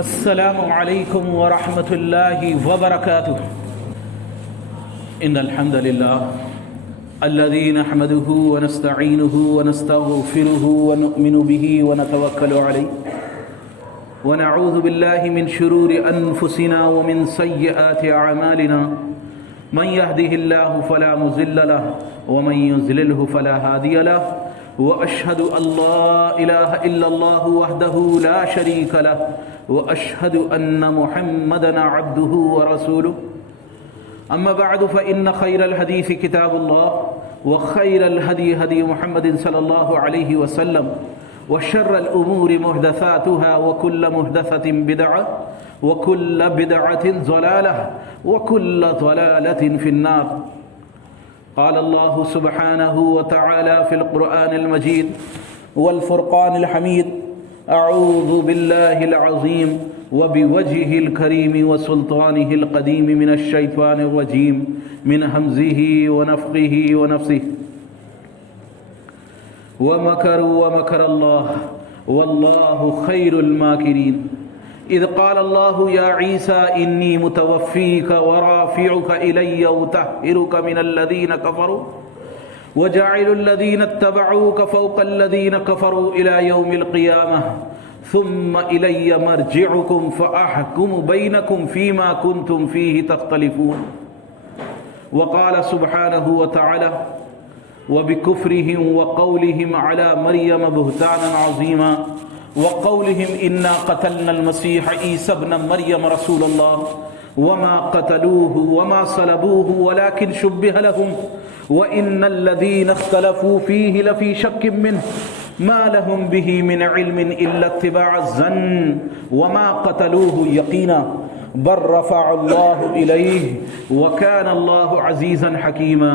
السلام علیکم ورحمۃ اللہ وبرکاتہ ان الحمد للہ الذي نحمده ونستعينه ونستغفره ونؤمن به ونتوكل عليه ونعوذ بالله من شرور أنفسنا ومن سيئات أعمالنا من يهده الله فلا مضل له ومن يضلله فلا هادي له وأشهد أن لا إله إلا الله وحده لا شريك له وأشهد أن محمدا عبده ورسوله أما بعد فإن خير الحديث كتاب الله وخير الهدي هدي محمد صلى الله عليه وسلم وشر الأمور محدثاتها وكل محدثة بدعة وكل بدعة ضلالة وكل ضلالة في النار. قال الله سبحانه وتعالى في القرآن المجيد والفرقان الحميد أعوذ بالله العظيم وبوجهه الكريم وسلطانه القديم من الشيطان الرجيم من همزه ونفخه ونفثه ومكروا ومكر الله والله خير الماكرين. إذ قال الله يا عيسى إني متوفيك ورافعك إلي وطهرك من الذين كفروا وجاعل الذين اتبعوك فوق الذين كفروا إلى يوم القيامة ثم إلي مرجعكم فأحكم بينكم فيما كنتم فيه تختلفون. وقال سبحانه وتعالى وبكفرهم وقولهم على مريم بهتانا عظيما وقولهم إنا قتلنا المسيح عيسى ابن مريم رسول الله وما قتلوه وما صلبوه ولكن شبه لهم وإن الذين اختلفوا فيه لفي شك منه ما لهم به من علم إلا اتباع الظن وما قتلوه يقينا بل رفع الله إليه وكان الله عزيزا حكيما.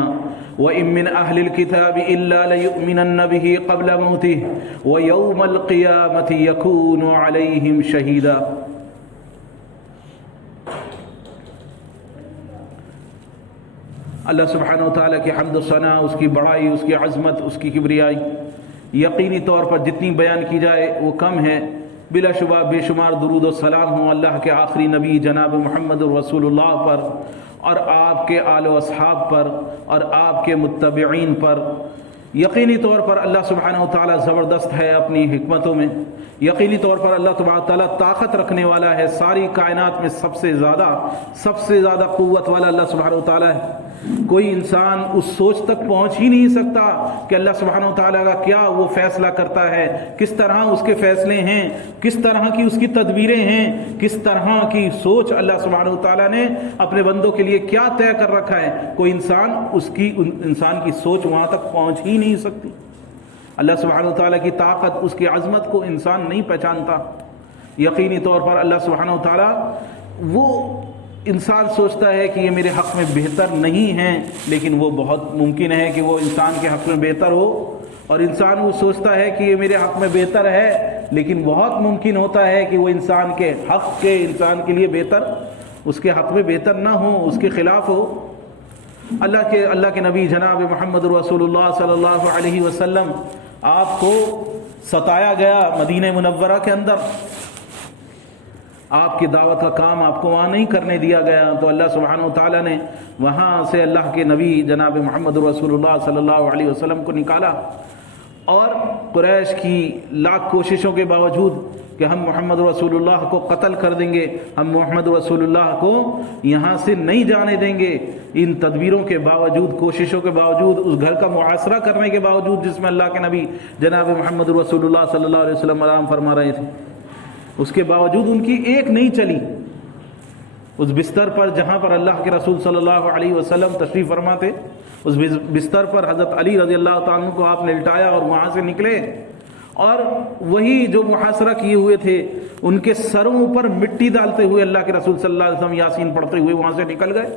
وإن من أهل الكتاب إلا ليؤمنن به قبل موته ويوم القيامة يكون عليهم شهيدا. اللہ سبحانہ و تعالیٰ کی حمد و ثنا، اس کی بڑائی، اس کی عظمت، اس کی کبریائی یقینی طور پر جتنی بیان کی جائے وہ کم ہے. بلا شبہ بے شمار درود و سلام ہوں اللہ کے آخری نبی جناب محمد رسول اللہ پر اور آپ کے آل و اصحاب پر اور آپ کے متبعین پر. یقینی طور پر اللہ سبحانہ و تعالیٰ زبردست ہے اپنی حکمتوں میں. یقینی طور پر اللہ تبارک و تعالیٰ طاقت رکھنے والا ہے. ساری کائنات میں سب سے زیادہ قوت والا اللہ سبحانہ و تعالیٰ ہے. کوئی انسان اس سوچ تک پہنچ ہی نہیں سکتا کہ اللہ سبحانہ و تعالیٰ کا کیا وہ فیصلہ کرتا ہے، کس طرح اس کے فیصلے ہیں، کس طرح کی اس کی تدبیریں ہیں، کس طرح کی سوچ اللہ سبحانہ و تعالیٰ نے اپنے بندوں کے لیے کیا طے کر رکھا ہے. کوئی انسان کی سوچ وہاں تک پہنچ ہی نہیں سکتی. اللہ سبحانہ و تعالیٰ کی طاقت، اس کی عظمت کو انسان نہیں پہچانتا. یقینی طور پر اللہ سبحانہ و تعالیٰ وہ انسان سوچتا ہے کہ یہ میرے حق میں بہتر نہیں ہیں، لیکن وہ بہت ممکن ہے کہ وہ انسان کے حق میں بہتر ہو، اور انسان وہ سوچتا ہے کہ یہ میرے حق میں بہتر ہے، لیکن بہت ممکن ہوتا ہے کہ وہ انسان کے حق کے انسان کے لیے بہتر اس کے حق میں بہتر نہ ہو، اس کے خلاف ہو. اللہ کے نبی جناب محمد رسول اللہ صلی اللہ علیہ وسلم آپ کو ستایا گیا مدینہ منورہ کے اندر. آپ کی دعوت کا کام آپ کو وہاں نہیں کرنے دیا گیا، تو اللہ سبحانہ و تعالیٰ نے وہاں سے اللہ کے نبی جناب محمد رسول اللہ صلی اللہ علیہ وسلم کو نکالا. اور قریش کی لاکھ کوششوں کے باوجود کہ ہم محمد رسول اللہ کو قتل کر دیں گے، ہم محمد رسول اللہ کو یہاں سے نہیں جانے دیں گے، ان تدبیروں کے باوجود، کوششوں کے باوجود، اس گھر کا محاصرہ کرنے کے باوجود جس میں اللہ کے نبی جناب محمد رسول اللہ صلی اللہ علیہ وسلم آرام فرما رہے تھے، اس کے باوجود ان کی ایک نہیں چلی. اس بستر پر جہاں پر اللہ کے رسول صلی اللہ علیہ وسلم تشریف فرما تھے، اس بستر پر حضرت علی رضی اللہ تعالیٰ عنہ کو آپ نے لٹایا اور وہاں سے نکلے، اور وہی جو محاصرہ کیے ہوئے تھے ان کے سروں پر مٹی ڈالتے ہوئے اللہ کے رسول صلی اللہ علیہ وسلم یاسین پڑھتے ہوئے وہاں سے نکل گئے،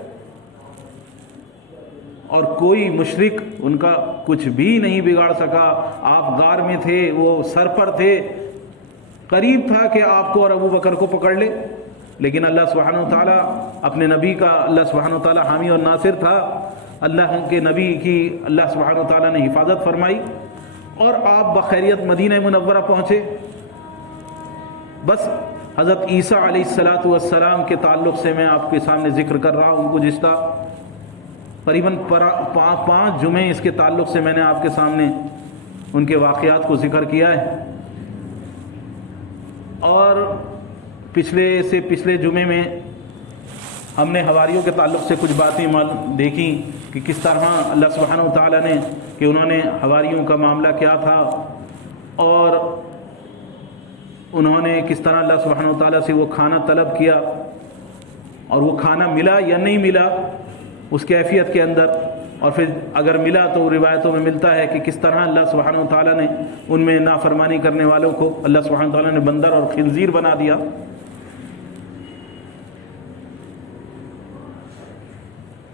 اور کوئی مشرک ان کا کچھ بھی نہیں بگاڑ سکا. آپ غار میں تھے، وہ سر پر تھے، قریب تھا کہ آپ کو اور ابو بکر کو پکڑ لے، لیکن اللہ سبحانہ و تعالیٰ اپنے نبی کا، اللہ سبحانہ و تعالیٰ حامی اور ناصر تھا. اللہ کے نبی کی اللہ سبحانہ و تعالیٰ نے حفاظت فرمائی اور آپ بخیریت مدینہ منورہ پہنچے. بس حضرت عیسیٰ علیہ السلام کے تعلق سے میں آپ کے سامنے ذکر کر رہا ہوں گزشتہ تقریباً 5 جمعے اس کے تعلق سے میں نے آپ کے سامنے ان کے واقعات کو ذکر کیا ہے، اور پچھلے جمعے میں ہم نے حواریوں کے تعلق سے کچھ باتیں دیکھی کہ کس طرح اللہ سبحانہ و تعالیٰ نے کہ انہوں نے حواریوں کا معاملہ کیا تھا، اور انہوں نے کس طرح اللہ سبحانہ و تعالیٰ سے وہ کھانا طلب کیا، اور وہ کھانا ملا یا نہیں ملا اس کیفیت کے اندر، اور پھر اگر ملا تو روایتوں میں ملتا ہے کہ کس طرح اللہ سبحانہ و تعالیٰ نے ان میں نافرمانی کرنے والوں کو اللہ سبحانہ و تعالیٰ نے بندر اور خنزیر بنا دیا۔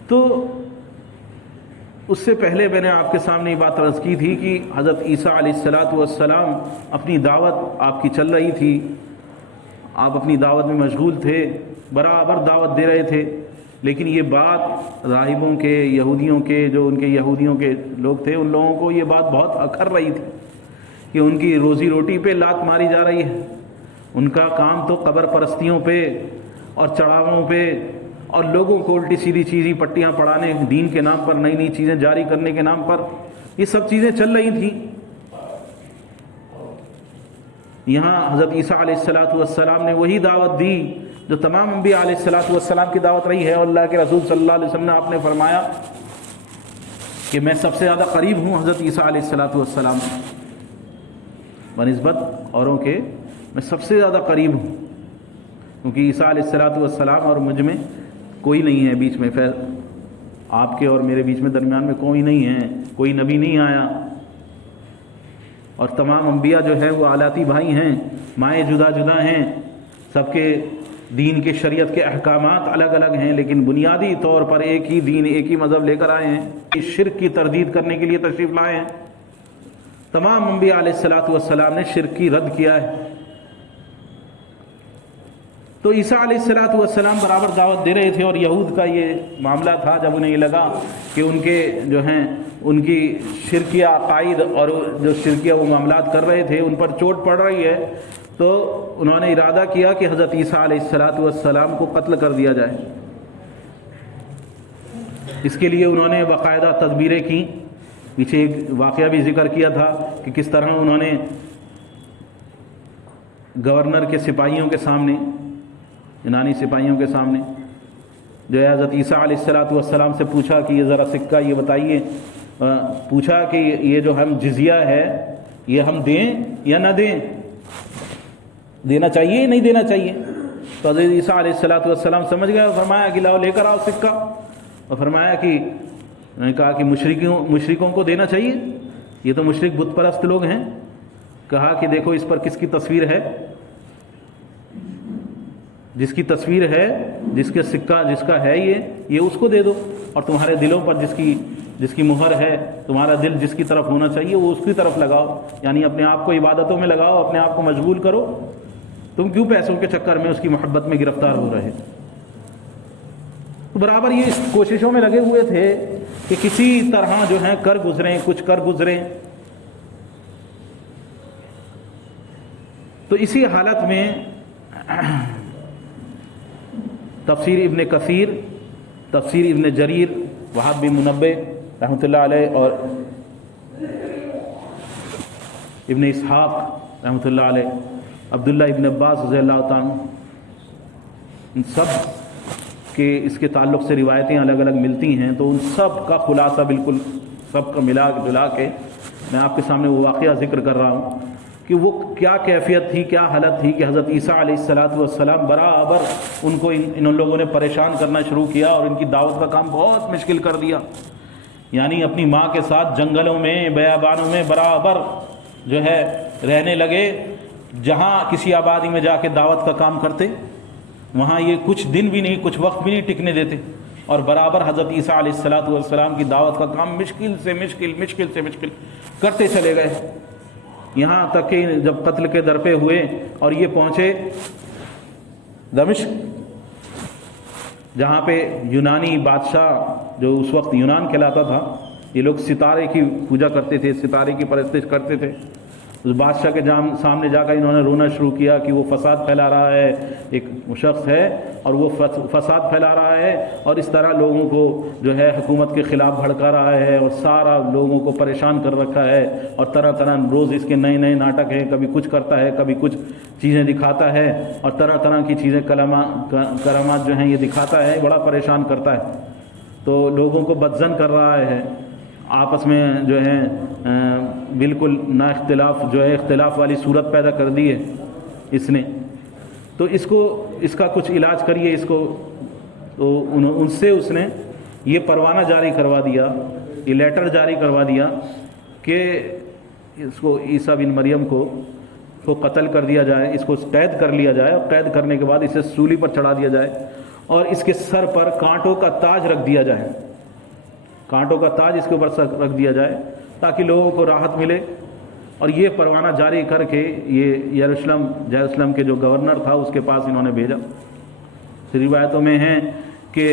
تو اس سے پہلے میں نے آپ کے سامنے یہ بات عرض کی تھی کہ حضرت عیسیٰ علیہ السلام اپنی دعوت آپ کی چل رہی تھی، آپ اپنی دعوت میں مشغول تھے، برابر دعوت دے رہے تھے، لیکن یہ بات راہبوں کے یہودیوں کے جو ان کے یہودیوں کے لوگ تھے ان لوگوں کو یہ بات بہت اکھر رہی تھی کہ ان کی روزی روٹی پہ لات ماری جا رہی ہے، ان کا کام تو قبر پرستیوں پہ اور چڑھاووں پہ اور لوگوں کو الٹی سیدھی چیزیں پٹیاں پڑھانے دین کے نام پر، نئی نئی چیزیں جاری کرنے کے نام پر یہ سب چیزیں چل رہی تھیں۔ یہاں حضرت عیسیٰ علیہ السلام نے وہی دعوت دی جو تمام انبیاء علیہ السلام کی دعوت رہی ہے، اور اللہ کے رسول صلی اللہ علیہ وسلم نے آپ نے فرمایا کہ میں سب سے زیادہ قریب ہوں حضرت عیسیٰ علیہ السلام بنسبت اوروں کے، میں سب سے زیادہ قریب ہوں، کیونکہ عیسیٰ علیہ السلام اور مجھ میں کوئی نہیں ہے بیچ میں، پھر آپ کے اور میرے بیچ میں درمیان میں کوئی نہیں ہے، کوئی نبی نہیں آیا، اور تمام انبیاء جو ہیں وہ آلاتی بھائی ہیں، مائیں جدا جدا ہیں، سب کے دین کے شریعت کے احکامات الگ الگ ہیں، لیکن بنیادی طور پر ایک ہی دین، ایک ہی مذہب لے کر آئے ہیں، شرک کی تردید کرنے کے لیے تشریف لائے ہیں۔ تمام انبیاء علیہ السلام نے شرک کی رد کیا ہے، تو عیسیٰ علیہ السلام برابر دعوت دے رہے تھے، اور یہود کا یہ معاملہ تھا جب انہیں یہ لگا کہ ان کے جو ہیں ان کی شرکیہ عقائد اور جو شرکیہ وہ معاملات کر رہے تھے ان پر چوٹ پڑ رہی ہے، تو انہوں نے ارادہ کیا کہ حضرت عیسیٰ علیہ السلام کو قتل کر دیا جائے۔ اس کے لیے انہوں نے باقاعدہ تدبیریں کی، پیچھے ایک واقعہ بھی ذکر کیا تھا کہ کس طرح انہوں نے گورنر کے سپاہیوں کے سامنے، یونانی سپاہیوں کے سامنے جو ہے حضرت عیسیٰ علیہ السلام سے پوچھا کہ یہ ذرا سکہ یہ بتائیے، پوچھا کہ یہ جو ہم جزیہ ہے یہ ہم دیں یا نہ دیں، دینا چاہیے یا نہیں دینا چاہیے؟ تو حضرت عیسیٰ علیہ السلام سمجھ گئے اور فرمایا کہ لاؤ لے کر آؤ سکہ، اور فرمایا کہ انہوں نے کہا کہ مشرکوں کو دینا چاہیے، یہ تو مشرک بت پرست لوگ ہیں۔ کہا کہ دیکھو اس پر کس کی تصویر ہے، جس کی تصویر ہے، جس کے سکہ جس کا ہے یہ اس کو دے دو، اور تمہارے دلوں پر جس کی مہر ہے، تمہارا دل جس کی طرف ہونا چاہیے وہ اس کی طرف لگاؤ، یعنی اپنے آپ کو عبادتوں میں لگاؤ، اپنے آپ کو مشغول کرو، تم کیوں پیسوں کے چکر میں اس کی محبت میں گرفتار ہو رہے؟ تو برابر یہ اس کوششوں میں لگے ہوئے تھے کہ کسی طرح جو ہیں کچھ کر گزریں۔ تو اسی حالت میں تفسیر ابن کثیر، تفسیر ابن جریر، وہاب بن منبہ رحمۃ اللہ علیہ، اور ابن اسحاق رحمۃ اللہ علیہ، عبداللہ ابن عباس رضی اللہ تعالیٰ، ان سب کے اس کے تعلق سے روایتیں الگ الگ ملتی ہیں، تو ان سب کا خلاصہ بالکل سب کا ملا جلا کے میں آپ کے سامنے وہ واقعہ ذکر کر رہا ہوں کہ وہ کیا کیفیت تھی، کیا حالت تھی کہ حضرت عیسیٰ علیہ السلام برابر ان کو ان لوگوں نے پریشان کرنا شروع کیا اور ان کی دعوت کا کام بہت مشکل کر دیا، یعنی اپنی ماں کے ساتھ جنگلوں میں بیابانوں میں برابر جو ہے رہنے لگے، جہاں کسی آبادی میں جا کے دعوت کا کام کرتے وہاں یہ کچھ دن بھی نہیں، کچھ وقت بھی نہیں ٹکنے دیتے، اور برابر حضرت عیسیٰ علیہ السلام کی دعوت کا کام مشکل سے مشکل کرتے چلے گئے، یہاں تک کہ جب قتل کے در پہ ہوئے اور یہ پہنچے دمشق، جہاں پہ یونانی بادشاہ جو اس وقت یونان کہلاتا تھا، یہ لوگ ستارے کی پوجا کرتے تھے، ستارے کی پرستش کرتے تھے، اس بادشاہ کے سامنے جا کر انہوں نے رونا شروع کیا کہ وہ فساد پھیلا رہا ہے، ایک شخص ہے اور وہ فساد پھیلا رہا ہے اور اس طرح لوگوں کو جو ہے حکومت کے خلاف بھڑکا رہا ہے اور سارا لوگوں کو پریشان کر رکھا ہے، اور طرح طرح روز اس کے نئے نئے ناٹک ہیں، کبھی کچھ کرتا ہے، کبھی کچھ چیزیں دکھاتا ہے اور طرح طرح کی چیزیں کرامات جو ہیں یہ دکھاتا ہے، بڑا پریشان کرتا ہے، تو لوگوں کو بدظن کر رہا ہے، آپس میں جو ہے بالکل نا اختلاف جو ہے اختلاف والی صورت پیدا کر دی ہے اس نے، تو اس کا کچھ علاج کریے اس کو۔ تو ان سے اس نے یہ پروانہ جاری کروا دیا، یہ لیٹر جاری کروا دیا کہ اس کو عیسیٰ بن مریم کو قتل کر دیا جائے، اس کو قید کر لیا جائے، اور قید کرنے کے بعد اسے سولی پر چڑھا دیا جائے اور اس کے سر پر کانٹوں کا تاج رکھ دیا جائے، کانٹوں کا تاج اس کے اوپر رکھ دیا جائے تاکہ لوگوں کو راحت ملے۔ اور یہ پروانہ جاری کر کے یہ یروشلم کے جو گورنر تھا اس کے پاس انہوں نے بھیجا۔ روایتوں میں ہیں کہ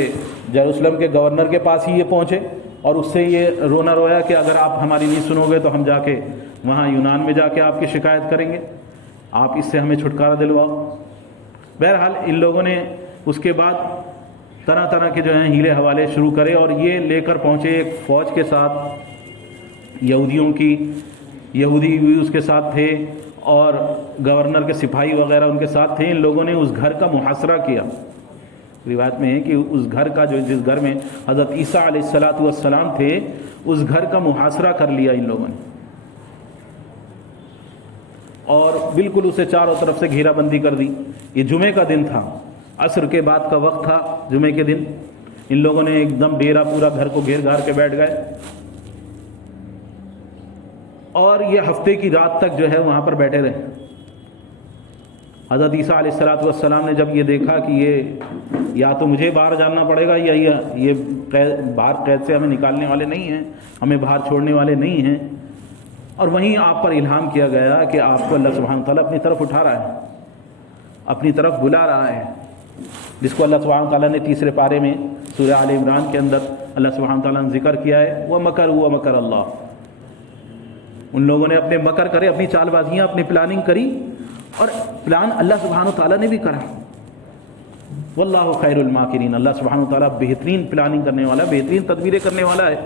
یروشلم کے گورنر کے پاس ہی یہ پہنچے اور اس سے یہ رونا رویا کہ اگر آپ ہماری نہیں سنو گے تو ہم جا کے وہاں یونان میں جا کے آپ کی شکایت کریں گے، آپ اس سے ہمیں چھٹکارا دلواؤ۔ بہرحال ان لوگوں نے اس کے بعد طرح طرح کے جو ہیں ہیلے حوالے شروع کرے اور یہ لے کر پہنچے ایک فوج کے ساتھ، یہودی بھی اس کے ساتھ تھے اور گورنر کے سپاہی وغیرہ ان کے ساتھ تھے۔ ان لوگوں نے اس گھر کا محاصرہ کیا۔ روایت میں ہے کہ اس گھر کا جس گھر میں حضرت عیسیٰ علیہ السلام تھے اس گھر کا محاصرہ کر لیا ان لوگوں نے، اور بالکل اسے چاروں طرف سے گھیرا بندی کر دی۔ یہ جمعے کا دن تھا، عصر کے بعد کا وقت تھا، جمعے کے دن ان لوگوں نے ایک دم ڈیرا پورا گھر کو گھیر گھار کے بیٹھ گئے، اور یہ ہفتے کی رات تک جو ہے وہاں پر بیٹھے رہے۔ حضرت عیسیٰ علیہ السلام نے جب یہ دیکھا کہ یہ یا تو مجھے باہر جانا پڑے گا یا یہ باہر قید سے ہمیں نکالنے والے نہیں ہیں، ہمیں باہر چھوڑنے والے نہیں ہیں، اور وہیں آپ پر الہام کیا گیا کہ آپ کو اللہ سبحانہ تعالیٰ اپنی طرف اٹھا رہا ہے، اپنی طرف بلا رہا ہے، جس کو اللہ سبحانہ تعالیٰ نے تیسرے پارے میں سورہ آل عمران کے اندر اللہ سبحانہ تعالیٰ نے ذکر کیا ہے، وَمَكَرُوا وَمَكَرَ اللَّهُ۔ ان لوگوں نے اپنے مکر کرے، اپنی چال بازیاں، اپنی پلاننگ کری، اور پلان اللہ سبحانہ تعالیٰ نے بھی کرا۔ واللہ خیر الماکرین، اللہ سبحانہ تعالیٰ بہترین پلاننگ کرنے والا، بہترین تدبیریں کرنے والا ہے۔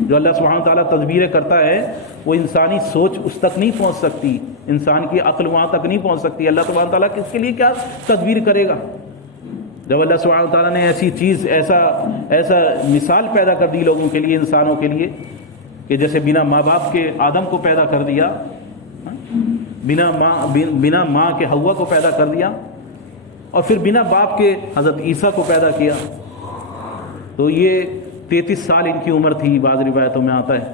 جو اللہ سبحانہ تعالیٰ تدبیریں کرتا ہے وہ انسانی سوچ اس تک نہیں پہنچ سکتی، انسان کی عقل وہاں تک نہیں پہنچ سکتی۔ اللہ سبحانہ تعالیٰ کس کے لیے کیا تدبیر کرے گا؟ جب اللہ سبحانہ تعالیٰ نے ایسی چیز، ایسا مثال پیدا کر دی لوگوں کے لیے، انسانوں کے لیے، کہ جیسے بنا ماں باپ کے آدم کو پیدا کر دیا، بنا ماں کے حوا کو پیدا کر دیا، اور پھر بنا باپ کے حضرت عیسیٰ کو پیدا کیا، تو یہ 33 سال ان کی عمر تھی، بعض روایتوں میں آتا ہے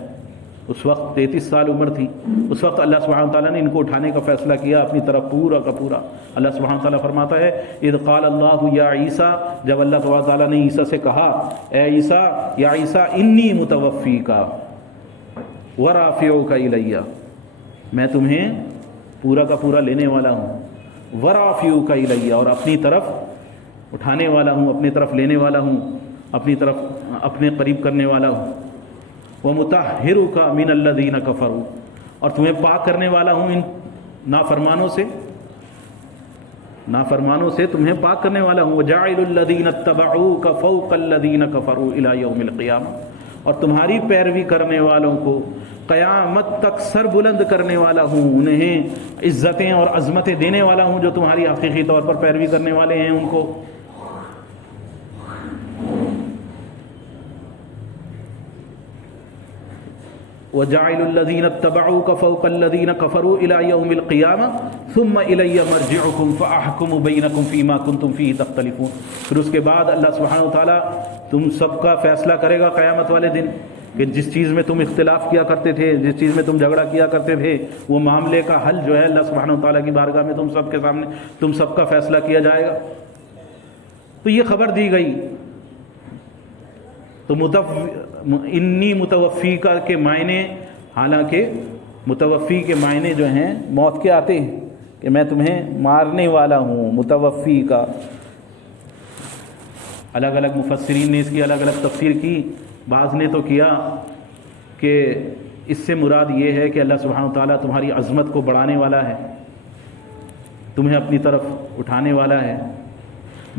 اس وقت 33 سال عمر تھی۔ اس وقت اللہ سبحانہ تعالیٰ نے ان کو اٹھانے کا فیصلہ کیا اپنی طرف پورا کا پورا۔ اللہ سبحانہ تعالیٰ فرماتا ہے اذ قال اللہ یا عیسیٰ، جب اللہ سبحانہ تعالیٰ نے عیسیٰ سے کہا، اے عیسیٰ، یا عیسیٰ انی متوفیک ورافعک الی، میں تمہیں پورا کا پورا لینے والا ہوں، ورافعک الی، اور اپنی طرف اٹھانے والا ہوں، اپنی طرف لینے والا ہوں، اپنی طرف اپنے قریب کرنے والا ہوں، ومطہرک من الذین کفروا، اور تمہیں پاک کرنے والا ہوں ان نافرمانوں سے تمہیں پاک کرنے والا ہوں، وجاعل الذین اتبعوک فوق الذین کفروا الی یوم القیامہ، اور تمہاری پیروی کرنے والوں کو قیامت تک سر بلند کرنے والا ہوں، انہیں عزتیں اور عظمتیں دینے والا ہوں جو تمہاری حقیقی طور پر پیروی کرنے والے ہیں ان کو۔ وَجَعِلُ الَّذِينَ اتَّبَعُوكَ فَوْقَ الَّذِينَ كَفَرُوا إِلَى يَوْمِ الْقِيَامَةِ ثُمَّ إِلَيَّ مَرْجِعُكُمْ فَأَحْكُمُ بَيْنَكُمْ فِي مَا كُنْتُمْ فِيهِ تَخْتَلِفُونَ۔ پھر اس کے بعد اللہ سبحانہ وتعالیٰ تم سب کا فیصلہ کرے گا قیامت والے دن، کہ جس چیز میں تم اختلاف کیا کرتے تھے، جس چیز میں تم جھگڑا کیا کرتے تھے، وہ معاملے کا حل جو ہے اللہ سبحانہ وتعالیٰ کی بارگاہ میں تم سب کے سامنے تم سب کا فیصلہ کیا جائے گا۔ تو یہ خبر دی گئی۔ تو انی متوفی کا کے معنی، حالانکہ متوفی کے معنی جو ہیں موت کے آتے ہیں، کہ میں تمہیں مارنے والا ہوں، متوفی کا۔ الگ الگ مفسرین نے اس کی الگ الگ تفسیر کی۔ بعض نے تو کیا کہ اس سے مراد یہ ہے کہ اللہ سبحانہ و تعالیٰ تمہاری عظمت کو بڑھانے والا ہے، تمہیں اپنی طرف اٹھانے والا ہے۔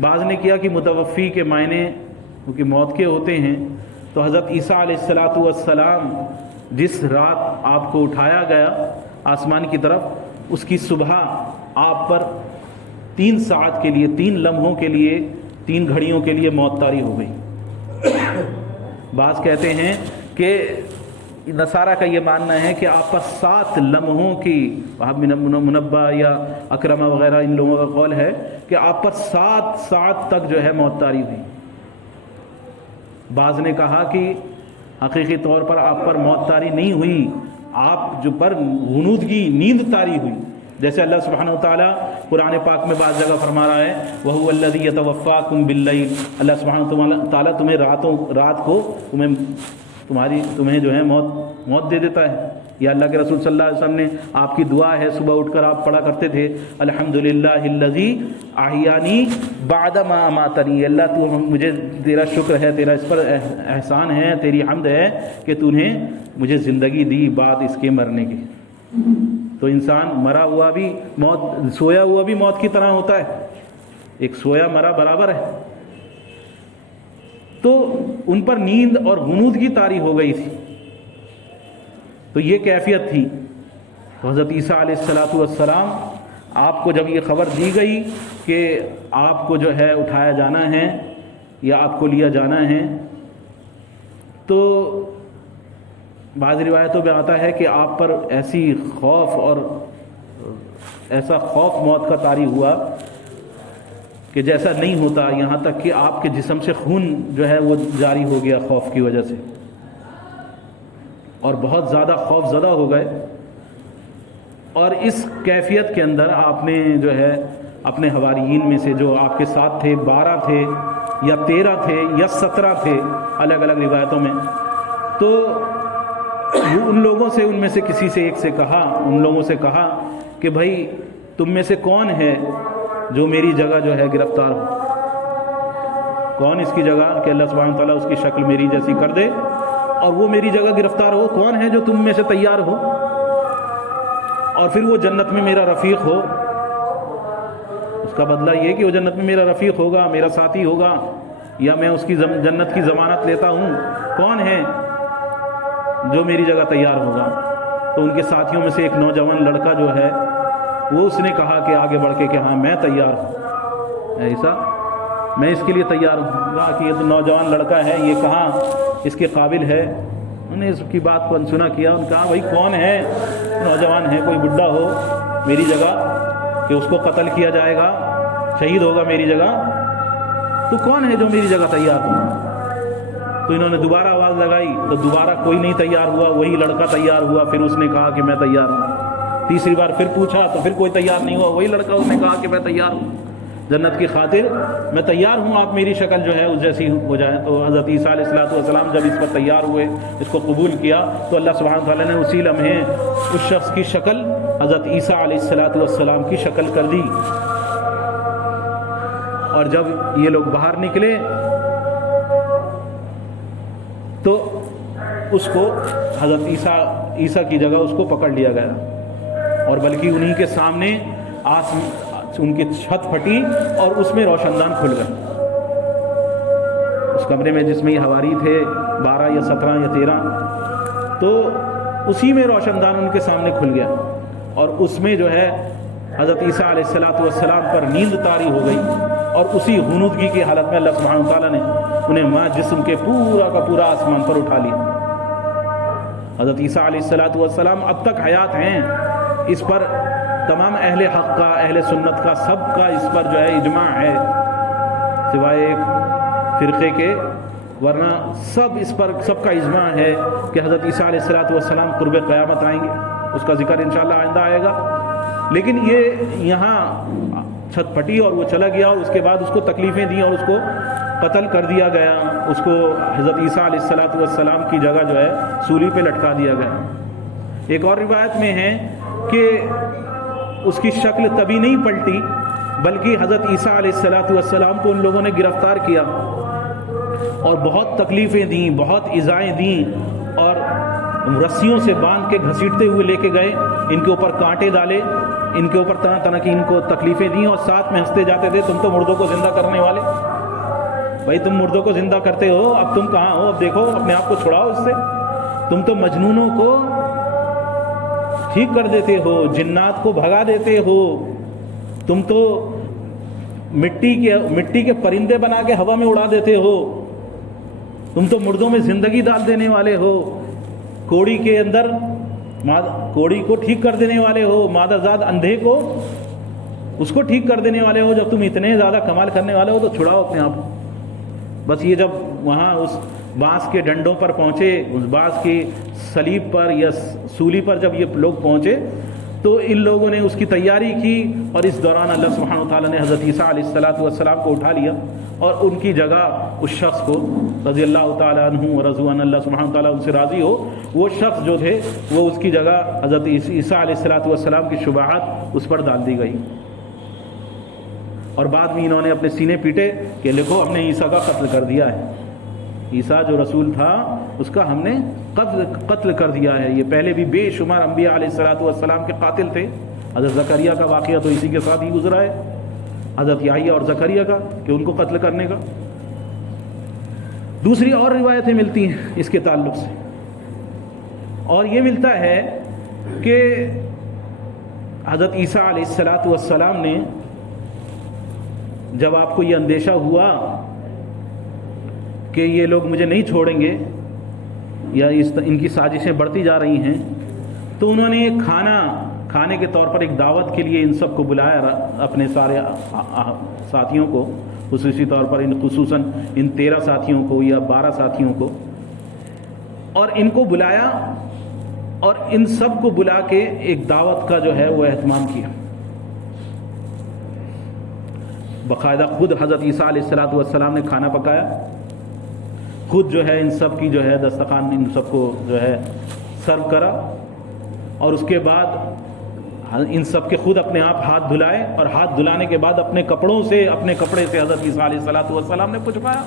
بعض نے کیا کہ متوفی کے معنی کیونکہ موت کے ہوتے ہیں، تو حضرت عیسیٰ علیہ السلام جس رات آپ کو اٹھایا گیا آسمان کی طرف، اس کی صبح آپ پر 3 ساعت کے لیے، 3 لمحوں کے لیے، 3 گھڑیوں کے لیے موت طاری ہو گئی۔ بعض کہتے ہیں کہ نصارہ کا یہ ماننا ہے کہ آپ پر 7 لمحوں کی، وہاں منبہ یا اکرمہ وغیرہ ان لوگوں کا قول ہے کہ آپ پر 7 ساعت تک جو ہے موت طاری ہوئی۔ بعض نے کہا کہ حقیقی طور پر آپ پر موت طاری نہیں ہوئی، آپ جو پر غنودگی، نیند طاری ہوئی، جیسے اللہ سبحانہ وتعالیٰ قرآن پاک میں بعض جگہ فرما رہا ہے وَهُوَ الَّذِي يَتَوَفَّاكُم بِاللَّيْلِ، اللہ سبحانہ تعالیٰ تمہیں رات کو تمہیں جو ہے موت دے دیتا ہے۔ یا اللہ کے رسول صلی اللہ علیہ وسلم نے آپ کی دعا ہے، صبح اٹھ کر آپ پڑھا کرتے تھے الحمدللہ الذی احیانی بعد ما اماتنی، اللہ تو مجھے، تیرا شکر ہے، تیرا اس پر احسان ہے، تیری حمد ہے کہ تو نے مجھے زندگی دی بعد اس کے مرنے کی۔ تو انسان مرا ہوا بھی موت، سویا ہوا بھی موت کی طرح ہوتا ہے، ایک سویا مرا برابر ہے۔ تو ان پر نیند اور غنودگی طاری ہو گئی تھی، تو یہ کیفیت تھی۔ تو حضرت عیسیٰ علیہ السلام آپ کو جب یہ خبر دی گئی کہ آپ کو جو ہے اٹھایا جانا ہے یا آپ کو لیا جانا ہے، تو بعض روایتوں میں آتا ہے کہ آپ پر ایسی خوف اور ایسا خوف موت کا طاری ہوا کہ جیسا نہیں ہوتا، یہاں تک کہ آپ کے جسم سے خون جو ہے وہ جاری ہو گیا خوف کی وجہ سے، اور بہت زیادہ خوف زدہ ہو گئے۔ اور اس کیفیت کے اندر آپ نے جو ہے اپنے حواریین میں سے جو آپ کے ساتھ تھے، 12 تھے یا 13 تھے یا 17 تھے الگ الگ روایتوں میں، تو ان لوگوں سے، ان میں سے کسی سے ایک سے کہا، ان لوگوں سے کہا کہ بھائی تم میں سے کون ہے جو میری جگہ جو ہے گرفتار ہو؟ کون اس کی جگہ کہ اللہ سبحانہ وتعالیٰ اس کی شکل میری جیسی کر دے اور وہ میری جگہ گرفتار ہو؟ کون ہے جو تم میں سے تیار ہو اور پھر وہ جنت میں میرا رفیق ہو؟ اس کا بدلہ یہ کہ وہ جنت میں میرا رفیق ہوگا، میرا ساتھی ہوگا، یا میں اس کی جنت کی ضمانت لیتا ہوں۔ کون ہے جو میری جگہ تیار ہوگا؟ تو ان کے ساتھیوں میں سے ایک نوجوان لڑکا جو ہے وہ اس نے کہا کہ آگے بڑھ کے کہ ہاں میں تیار ہوں، ایسا میں اس کے لیے تیار ہوں۔ کہا کہ یہ تو نوجوان لڑکا ہے، یہ کہاں اس کے قابل ہے؟ انہوں نے اس کی بات کو انسنا کیا، انہوں نے کہا بھائی کون ہے؟ نوجوان ہے، کوئی بڈھا ہو میری جگہ کہ اس کو قتل کیا جائے گا، شہید ہوگا میری جگہ، تو کون ہے جو میری جگہ تیار ہو؟ تو انہوں نے دوبارہ آواز لگائی تو دوبارہ کوئی نہیں تیار ہوا، وہی لڑکا تیار ہوا، پھر اس نے کہا کہ میں تیار ہوں۔ تیسری بار پھر پوچھا تو پھر کوئی تیار نہیں ہوا، وہی لڑکا، اس نے کہا کہ میں تیار ہوں، جنت کی خاطر میں تیار ہوں، آپ میری شکل جو ہے اس جیسی ہو جائے۔ تو حضرت عیسیٰ علیہ السلام جب اس پر تیار ہوئے، اس کو قبول کیا، تو اللہ سبحانہ تعالیٰ نے اسی لمحے اس شخص کی شکل حضرت عیسیٰ علیہ السلام کی شکل کر دی۔ اور جب یہ لوگ باہر نکلے تو اس کو حضرت عیسیٰ کی جگہ اس کو پکڑ لیا گیا، اور بلکہ انہی کے سامنے ان کی چھت پھٹی اور اس میں روشن دان کھل گئے۔ اس کمرے میں جس میں یہ حواری تھے 12 یا 17 یا 13، تو اسی میں روشن دان ان کے سامنے کھل گیا، اور اس میں جو ہے حضرت عیسیٰ علیہ السلام پر نیند طاری ہو گئی، اور اسی غنودگی کی حالت میں اللہ سبحانہ تعالیٰ نے انہیں ماں جسم کے پورا کا پورا آسمان پر اٹھا لیا۔ حضرت عیسیٰ علیہ السلام اب تک حیات ہیں، اس پر تمام اہل حق کا، اہل سنت کا، سب کا اس پر جو ہے اجماع ہے، سوائے ایک فرقے کے، ورنہ سب کا اجماع ہے کہ حضرت عیسیٰ علیہ السلام قرب قیامت آئیں گے۔ اس کا ذکر انشاءاللہ آئندہ آئے گا، لیکن یہ یہاں چھت پھٹی اور وہ چلا گیا، اور اس کے بعد اس کو تکلیفیں دیں اور اس کو قتل کر دیا گیا، اس کو حضرت عیسیٰ علیہ السلام کی جگہ جو ہے سولی پہ لٹکا دیا گیا۔ ایک اور روایت میں ہے کہ اس کی شکل تبھی نہیں پلٹی، بلکہ حضرت عیسیٰ علیہ السلام کو ان لوگوں نے گرفتار کیا اور بہت تکلیفیں دیں، بہت ایذائیں دیں، اور رسیوں سے باندھ کے گھسیٹتے ہوئے لے کے گئے، ان کے اوپر کانٹے ڈالے، ان کے اوپر طرح طرح کی ان کو تکلیفیں دیں، اور ساتھ میں ہنستے جاتے تھے تم تو مردوں کو زندہ کرنے والے، بھائی تم مردوں کو زندہ کرتے ہو، اب تم کہاں ہو، اب دیکھو اپنے آپ کو چھڑاؤ اس سے، تم تو مجنونوں کو ٹھیک کر دیتے ہو، جنات کو بھگا دیتے ہو، تم تو مٹی کے پرندے بنا کے ہوا میں اڑا دیتے ہو، تم تو مردوں میں زندگی ڈال دینے والے ہو، کوڑی کے اندر کوڑی کو ٹھیک کر دینے والے ہو، مادہ زاد اندھے کو اس کو ٹھیک کر دینے والے ہو، جب تم اتنے زیادہ کمال کرنے والے ہو تو چھڑاؤ اپنے آپ کو۔ بس یہ جب وہاں اس بانس کے ڈنڈوں پر پہنچے، اس بانس کی صلیب پر یا سولی پر جب یہ لوگ پہنچے تو ان لوگوں نے اس کی تیاری کی، اور اس دوران اللہ سبحانہ وتعالیٰ نے حضرت عیسیٰ علیہ السلام کو اٹھا لیا اور ان کی جگہ اس شخص کو رضی اللہ تعالیٰ عنہ ورضوا عنہ، اللہ سبحانہ وتعالیٰ ان سے راضی ہو، وہ شخص جو تھے وہ اس کی جگہ حضرت عیسیٰ علیہ السلام کی شبہات اس پر ڈال دی گئی، اور بعد میں انہوں نے اپنے سینے پیٹے کہ دیکھو ہم نے عیسیٰ کا قتل کر دیا ہے، عیسیٰ جو رسول تھا اس کا ہم نے قتل کر دیا ہے۔ یہ پہلے بھی بے شمار انبیاء علیہ السلام کے قاتل تھے، حضرت زکریہ کا واقعہ تو اسی کے ساتھ ہی گزرا ہے، حضرت یحییٰ اور زکریہ کا، کہ ان کو قتل کرنے کا۔ دوسری اور روایتیں ملتی ہیں اس کے تعلق سے، اور یہ ملتا ہے کہ حضرت عیسیٰ علیہ السلام نے جب آپ کو یہ اندیشہ ہوا کہ یہ لوگ مجھے نہیں چھوڑیں گے یا ان کی سازشیں بڑھتی جا رہی ہیں، تو انہوں نے ایک کھانے کے طور پر ایک دعوت کے لیے ان سب کو بلایا، اپنے سارے ساتھیوں کو، خصوصی طور پر خصوصاً ان 13 ساتھیوں کو یا 12 ساتھیوں کو، اور ان کو بلایا اور ان سب کو بلا کے ایک دعوت کا جو ہے وہ اہتمام کیا۔ باقاعدہ خود حضرت عیسیٰ علیہ السلام نے کھانا پکایا، خود جو ہے ان سب کی جو ہے دسترخوان ان سب کو جو ہے سرو کرا، اور اس کے بعد ان سب کے خود اپنے آپ ہاتھ دھلائے، اور ہاتھ دھلانے کے بعد اپنے کپڑے سے حضرت عیسیٰ علیہ السلام نے پچھوایا۔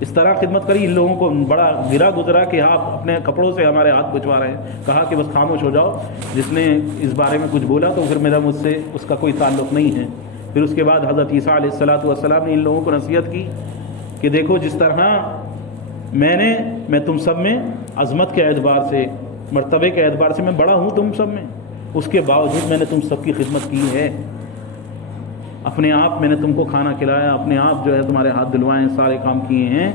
اس طرح خدمت کری، ان لوگوں کو بڑا گرا گزرا کہ آپ اپنے کپڑوں سے ہمارے ہاتھ پچھوا رہے ہیں، کہا کہ بس خاموش ہو جاؤ، جس نے اس بارے میں کچھ بولا تو پھر میرا مجھ سے اس کا کوئی تعلق نہیں ہے۔ پھر اس کے بعد حضرت عیسیٰ علیہ السلام نے ان لوگوں کو نصیحت کی کہ دیکھو جس طرح میں تم سب میں عظمت کے اعتبار سے، مرتبے کے اعتبار سے میں بڑا ہوں تم سب میں، اس کے باوجود میں نے تم سب کی خدمت کی ہے، اپنے آپ میں نے تم کو کھانا کھلایا، اپنے آپ جو ہے تمہارے ہاتھ دلوائے، سارے کام کیے ہیں،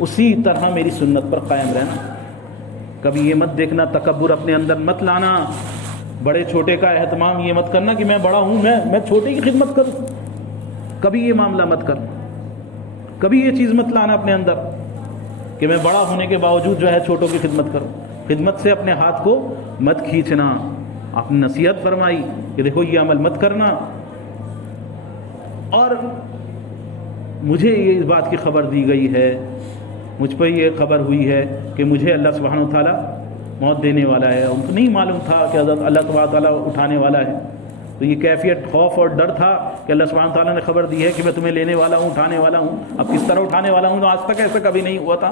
اسی طرح میری سنت پر قائم رہنا، کبھی یہ مت دیکھنا، تکبر اپنے اندر مت لانا، بڑے چھوٹے کا اہتمام یہ مت کرنا کہ میں بڑا ہوں، میں چھوٹے کی خدمت کروں، کبھی یہ معاملہ مت کر، کبھی یہ چیز مت لانا اپنے اندر کہ میں بڑا ہونے کے باوجود جو ہے چھوٹوں کی خدمت کروں، خدمت سے اپنے ہاتھ کو مت کھینچنا۔ آپ نے نصیحت فرمائی کہ دیکھو یہ عمل مت کرنا، اور مجھے یہ اس بات کی خبر دی گئی ہے، مجھ پر یہ خبر ہوئی ہے کہ مجھے اللہ سبحانہ وتعالیٰ موت دینے والا ہے، ان کو نہیں معلوم تھا کہ حضرت اللہ سبحانہ وتعالیٰ اٹھانے والا ہے، تو یہ کیفیت خوف اور ڈر تھا کہ اللہ سبحانہ وتعالیٰ نے خبر دی ہے کہ میں تمہیں لینے والا ہوں، اٹھانے والا ہوں۔ اب کس طرح اٹھانے والا ہوں، تو آج تک ایسا کبھی نہیں ہوا تھا،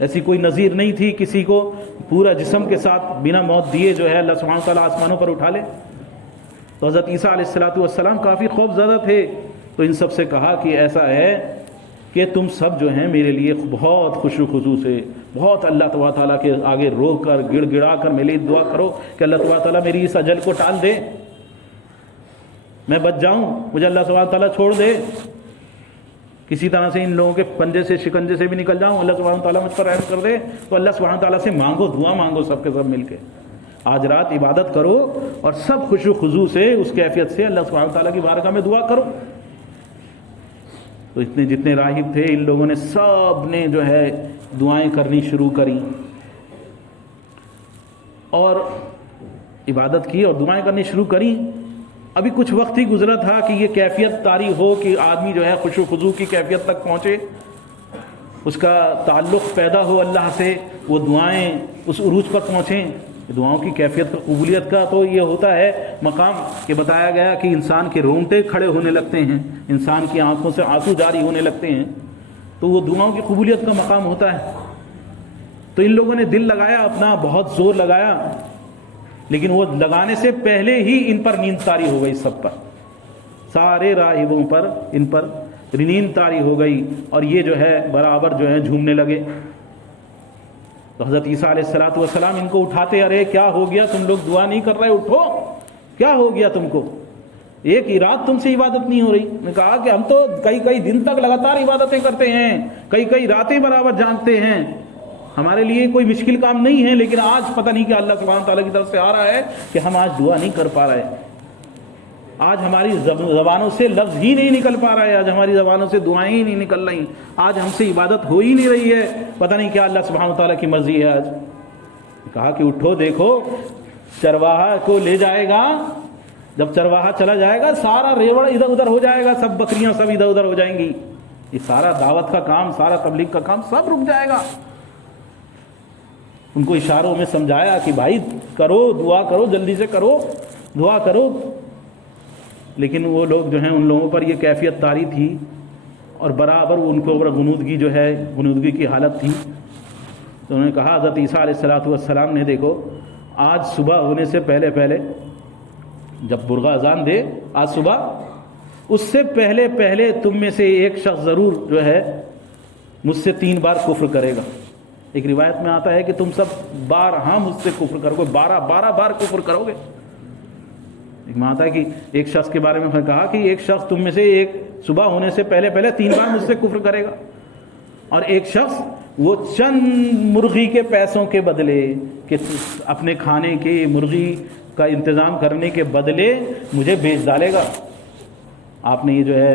ایسی کوئی نظیر نہیں تھی کسی کو پورا جسم کے ساتھ بنا موت دیے جو ہے اللہ سبحانہ وتعالیٰ آسمانوں پر اٹھا لے۔ تو حضرت عیسیٰ علیہ السلام کافی خوف زدہ تھے، تو ان سب سے کہا کہ ایسا ہے کہ تم سب جو ہیں میرے لیے بہت خشوع خضوع سے، بہت اللہ تبارک تعالیٰ کے آگے رو کر گڑ گڑا کر میرے لیے دعا کرو کہ اللہ تبارک تعالیٰ میری اس اجل کو ٹال دے، میں بچ جاؤں، مجھے اللہ سبحانہ تعالیٰ چھوڑ دے، کسی طرح سے ان لوگوں کے پنجے سے شکنجے سے بھی نکل جاؤں، اللہ سبحانہ تعالیٰ مجھ پر رحم کر دے۔ تو اللہ سبحانہ تعالیٰ سے مانگو، دعا مانگو سب کے سب مل کے، آج رات عبادت کرو اور سب خشوع خضوع سے اس کیفیت سے اللہ سبحانہ تعالیٰ کی بارگاہ میں دعا کرو۔ تو جتنے راہب تھے ان لوگوں نے سب نے جو ہے دعائیں کرنی شروع کری اور عبادت کی اور دعائیں کرنی شروع کری۔ ابھی کچھ وقت ہی گزرا تھا کہ یہ کیفیت طاری ہو کہ آدمی جو ہے خشوع خضوع کی کیفیت تک پہنچے، اس کا تعلق پیدا ہو اللہ سے، وہ دعائیں اس عروج پر پہنچیں۔ دعاؤں کی کیفیت کا، قبولیت کا تو یہ ہوتا ہے مقام کہ بتایا گیا کہ انسان کے رونگٹے کھڑے ہونے لگتے ہیں، انسان کی آنکھوں سے آنسو جاری ہونے لگتے ہیں، تو وہ دعاؤں کی قبولیت کا مقام ہوتا ہے۔ تو ان لوگوں نے دل لگایا اپنا، بہت زور لگایا، لیکن وہ لگانے سے پہلے ہی ان پر نیند طاری ہو گئی، سب پر، سارے راہبوں پر ان پر نیند طاری ہو گئی، اور یہ جو ہے برابر جو ہے جھومنے لگے۔ تو حضرت عیسیٰ علیہ السلام ان کو اٹھاتے، ارے کیا ہو گیا، تم لوگ دعا نہیں کر رہے، اٹھو، کیا ہو گیا تم کو، ایک ہی رات تم سے عبادت نہیں ہو رہی۔ نے کہا کہ ہم تو کئی دن تک لگاتار عبادتیں کرتے ہیں، کئی راتیں برابر جانگتے ہیں، ہمارے لیے کوئی مشکل کام نہیں ہے، لیکن آج پتہ نہیں کہ اللہ سبحانہ تعالیٰ کی طرف سے آ رہا ہے کہ ہم آج دعا نہیں کر پا رہے، آج ہماری زبانوں سے لفظ ہی نہیں نکل پا رہا ہے، آج ہماری زبانوں سے دعائیں ہی نہیں نکل رہی، آج ہم سے عبادت ہو ہی نہیں رہی ہے، پتہ نہیں کیا اللہ سبحانہ تعالیٰ کی مرضی ہے آج۔ کہا کہ اٹھو، دیکھو چرواہا کو لے جائے گا، جب چرواہا چلا جائے گا سارا ریوڑ ادھر ادھر ہو جائے گا، سب بکریاں سب ادھر ادھر ہو جائیں گی، یہ سارا دعوت کا کام، سارا تبلیغ کا کام سب رک جائے گا۔ ان کو اشاروں میں سمجھایا کہ بھائی کرو، دعا کرو، جلدی سے کرو، دعا کرو، لیکن وہ لوگ جو ہیں ان لوگوں پر یہ کیفیت طاری تھی، اور برابر ان کو اوپر غنودگی جو ہے، غنودگی کی حالت تھی۔ تو انہوں نے کہا حضرت عیسیٰ علیہ السلام نے، دیکھو آج صبح ہونے سے پہلے جب برغہ اذان دے آج صبح، اس سے پہلے تم میں سے ایک شخص ضرور جو ہے مجھ سے 3 بار کفر کرے گا۔ ایک روایت میں آتا ہے کہ تم سب بارہا مجھ سے کفر کرو گے، 12 بار کفر کرو گے۔ ایک میں آتا ہے کہ ایک شخص کے بارے میں کہا کہ ایک شخص تم میں سے ایک صبح ہونے سے پہلے 3 بار مجھ سے کفر کرے گا، اور ایک شخص وہ چند مرغی کے پیسوں کے بدلے، کہ اپنے کھانے کے مرغی کا انتظام کرنے کے بدلے مجھے بیچ ڈالے گا۔ آپ نے یہ جو ہے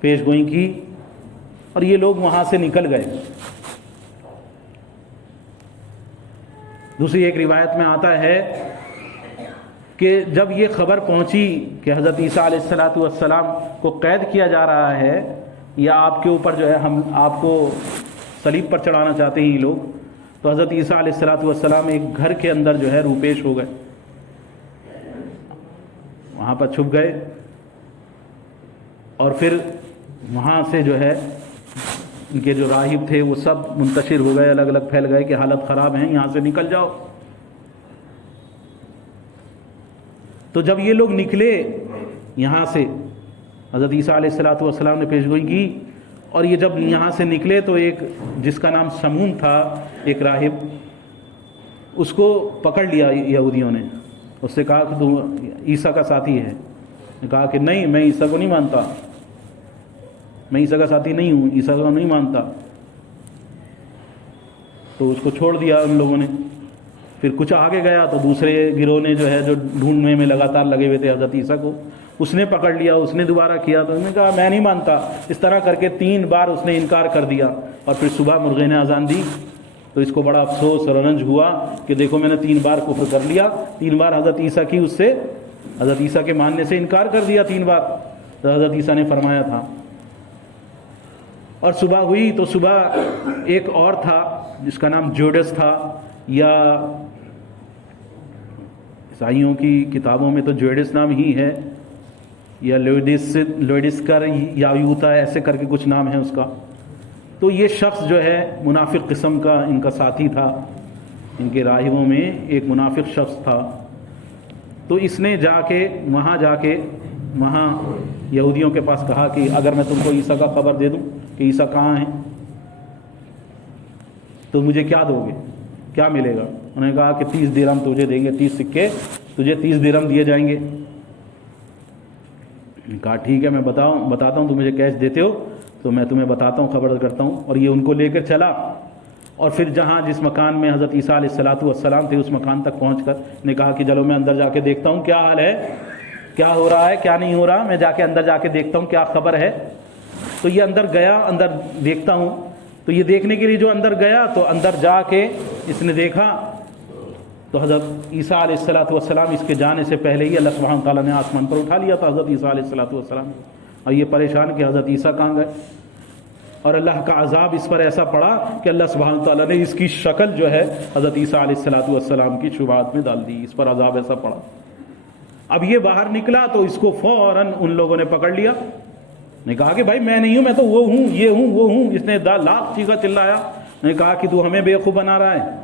پیش گوئی کی، اور یہ لوگ وہاں سے نکل گئے۔ دوسری ایک روایت میں آتا ہے کہ جب یہ خبر پہنچی کہ حضرت عیسیٰ علیہ السلام کو قید کیا جا رہا ہے، یا آپ کے اوپر جو ہے ہم آپ کو صلیب پر چڑھانا چاہتے ہیں یہ لوگ، تو حضرت عیسیٰ علیہ السلام ایک گھر کے اندر جو ہے روپیش ہو گئے، وہاں پر چھپ گئے، اور پھر وہاں سے جو ہے ان کے جو راہب تھے وہ سب منتشر ہو گئے، الگ الگ پھیل گئے کہ حالت خراب ہے، یہاں سے نکل جاؤ۔ تو جب یہ لوگ نکلے یہاں سے، حضرت عیسیٰ علیہ السلام نے پیشگوئی کی، اور یہ جب یہاں سے نکلے تو ایک جس کا نام سمون تھا، ایک راہب، اس کو پکڑ لیا یہودیوں نے، اس سے کہا کہ تو عیسیٰ کا ساتھی ہے۔ نے کہا کہ نہیں، میں عیسیٰ کو نہیں مانتا، میں عیسیٰ کا ساتھی نہیں ہوں، عیسیٰ کو نہیں مانتا۔ تو اس کو چھوڑ دیا ان لوگوں نے۔ پھر کچھ آگے گیا تو دوسرے گروہ نے جو ہے، جو ڈھونڈنے میں لگاتار لگے ہوئے تھے حضرت عیسیٰ کو، اس نے پکڑ لیا، اس نے دوبارہ کیا، تو انہوں نے کہا میں نہیں مانتا۔ اس طرح کر کے 3 بار اس نے انکار کر دیا، اور پھر صبح مرغے نے اذان دی تو اس کو بڑا افسوس اور رنج ہوا کہ دیکھو میں نے 3 بار کفر کر لیا، 3 بار حضرت عیسیٰ کی اس سے، حضرت عیسیٰ کے ماننے سے انکار کر دیا 3 بار۔ تو حضرت عیسیٰ نے فرمایا تھا، اور صبح ہوئی تو صبح ایک اور تھا جس کا نام جوڈس تھا، یا عیسائیوں کی کتابوں میں تو جوڈس نام ہی ہے، یا لوڈس کر یا یوتا، ایسے کر کے کچھ نام ہے اس کا۔ تو یہ شخص جو ہے منافق قسم کا ان کا ساتھی تھا، ان کے راہبوں میں ایک منافق شخص تھا۔ تو اس نے جا کے وہاں یہودیوں کے پاس کہا کہ اگر میں تم کو عیسیٰ کا خبر دے دوں کہ عیسیٰ کہاں ہیں تو مجھے کیا دو گے، کیا ملے گا؟ انہوں نے کہا کہ 30 درہم تجھے دیں گے، 30 سکے تجھے 30 درہم دیے جائیں گے۔ کہا ٹھیک ہے، میں بتاتا ہوں، تم مجھے کیش دیتے ہو تو میں تمہیں بتاتا ہوں، خبر کرتا ہوں۔ اور یہ ان کو لے کر چلا، اور پھر جس مکان میں حضرت عیسیٰ علیہ السلام تھے اس مکان تک پہنچ کر نے کہا کہ چلو میں اندر جا کے دیکھتا ہوں کیا حال ہے، کیا ہو رہا ہے، کیا نہیں ہو رہا، میں جا کے اندر جا کے دیکھتا ہوں کیا خبر ہے۔ تو یہ اندر گیا، اندر دیکھتا ہوں، تو یہ دیکھنے کے لیے جو اندر گیا تو اندر جا کے اس نے دیکھا تو حضرت عیسیٰ علیہ السلام اس کے جانے سے پہلے ہی اللہ سبحانہ تعالیٰ نے آسمان پر اٹھا لیا تھا حضرت عیسیٰ علیہ السلام، اور یہ پریشان کہ حضرت عیسیٰ کہاں گئے، اور اللہ کا عذاب اس پر ایسا پڑا کہ اللہ سبحانہ تعالیٰ نے اس کی شکل جو ہے حضرت عیسیٰ علیہ السلام کی شبہات میں ڈال دی، اس پر عذاب ایسا پڑا۔ اب یہ باہر نکلا تو اس کو فوراً ان لوگوں نے پکڑ لیا، نے کہا کہ بھائی میں نہیں ہوں، میں تو وہ ہوں، یہ ہوں، وہ ہوں۔ اس نے لاکھ چیخا چلایا، نے کہا کہ تو ہمیں بیوقوف بنا رہا ہے،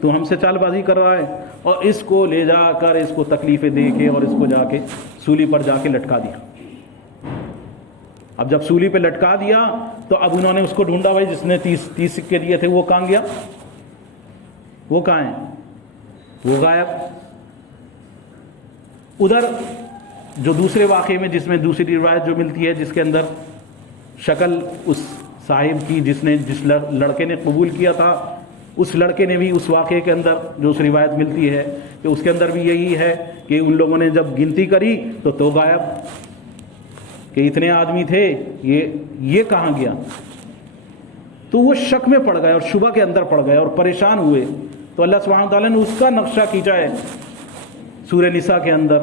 تو ہم سے چال بازی کر رہا ہے، اور اس کو لے جا کر اس کو تکلیفیں دے کے اور اس کو جا کے سولی پر جا کے لٹکا دیا۔ اب جب سولی پہ لٹکا دیا تو اب انہوں نے اس کو ڈھونڈا، بھائی جس نے 30 سکے دیے تھے وہ کہاں گیا، وہ کہاں ہے، وہ غائب۔ ادھر جو دوسرے واقعے میں جس میں دوسری روایت جو ملتی ہے جس کے اندر شکل اس صاحب کی جس لڑکے نے قبول کیا تھا، اس لڑکے نے بھی اس واقعے کے اندر جو اس روایت ملتی ہے کہ اس کے اندر بھی یہی ہے کہ ان لوگوں نے جب گنتی کری تو غائب، کہ اتنے آدمی تھے، یہ کہاں گیا۔ تو وہ شک میں پڑ گئے اور شبہ کے اندر پڑ گئے اور پریشان ہوئے۔ تو اللہ سبحانہ وتعالیٰ نے اس کا نقشہ کھینچا ہے سورہ نساء کے اندر،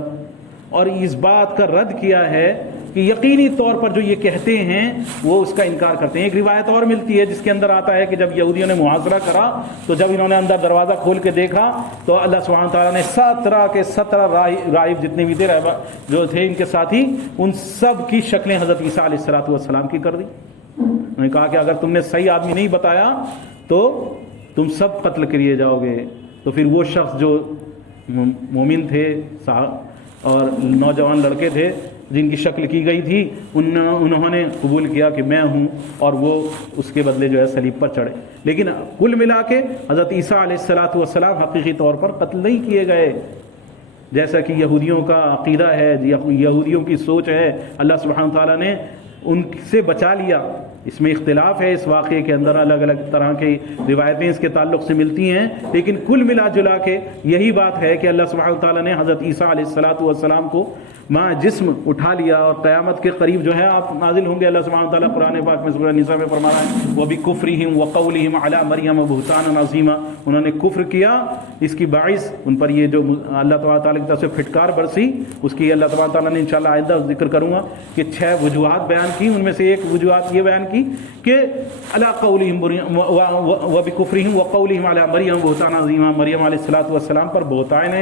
اور اس بات کا رد کیا ہے کہ یقینی طور پر جو یہ کہتے ہیں وہ اس کا انکار کرتے ہیں۔ ایک روایت اور ملتی ہے جس کے اندر آتا ہے کہ جب یہودیوں نے محاصرہ کرا تو جب انہوں نے اندر دروازہ کھول کے دیکھا تو اللہ سبحانہ تعالیٰ نے 17 راہب جتنے بھی تھے جو تھے ان کے ساتھی، ان سب کی شکلیں حضرت عیسیٰ علیہ السلام کی کر دی۔ انہوں نے کہا کہ اگر تم نے صحیح آدمی نہیں بتایا تو تم سب قتل کریے جاؤ گے۔ تو پھر وہ شخص جو مومن تھے اور نوجوان لڑکے تھے جن کی شکل کی گئی تھی، انہوں نے قبول کیا کہ میں ہوں، اور وہ اس کے بدلے جو ہے صلیب پر چڑھے۔ لیکن کل ملا کے حضرت عیسیٰ علیہ السلام حقیقی طور پر قتل نہیں کیے گئے جیسا کہ یہودیوں کا عقیدہ ہے، یہودیوں کی سوچ ہے۔ اللہ سبحانہ تعالیٰ نے ان سے بچا لیا۔ اس میں اختلاف ہے، اس واقعے کے اندر الگ الگ طرح کی روایتیں اس کے تعلق سے ملتی ہیں، لیکن کل ملا جلا کے یہی بات ہے کہ اللہ سبحانہ تعالیٰ نے حضرت عیسیٰ علیہ السلام کو ماں جسم اٹھا لیا، اور قیامت کے قریب جو ہے آپ نازل ہوں گے۔ اللہ سبحانہ تعالیٰ قرآن پاک میں سورہ نساء میں فرما رہا ہے وَبِكُفْرِهِمْ وَقَوْلِهِمْ عَلَى مَرْيَمَ بُهْتَانًا عَظِيمًا، انہوں نے کفر کیا، اس کی باعث ان پر یہ جو اللہ تعالیٰ کی طرف سے پھٹکار برسی، اس کی اللہ تعالیٰ نے انشاءاللہ آئندہ ذکر کروں گا کہ 6 وجوہات بیان کی۔ ان میں سے ایک وجوہات یہ بیان کی کہ عَلَى قَوْلِهِمْ وَبِكُفْرِهِمْ وَقَوْلِهِمْ عَلَى مَرْيَمَ بُهْتَانًا عَظِيمًا، مریم علیہ السلام پر بہتان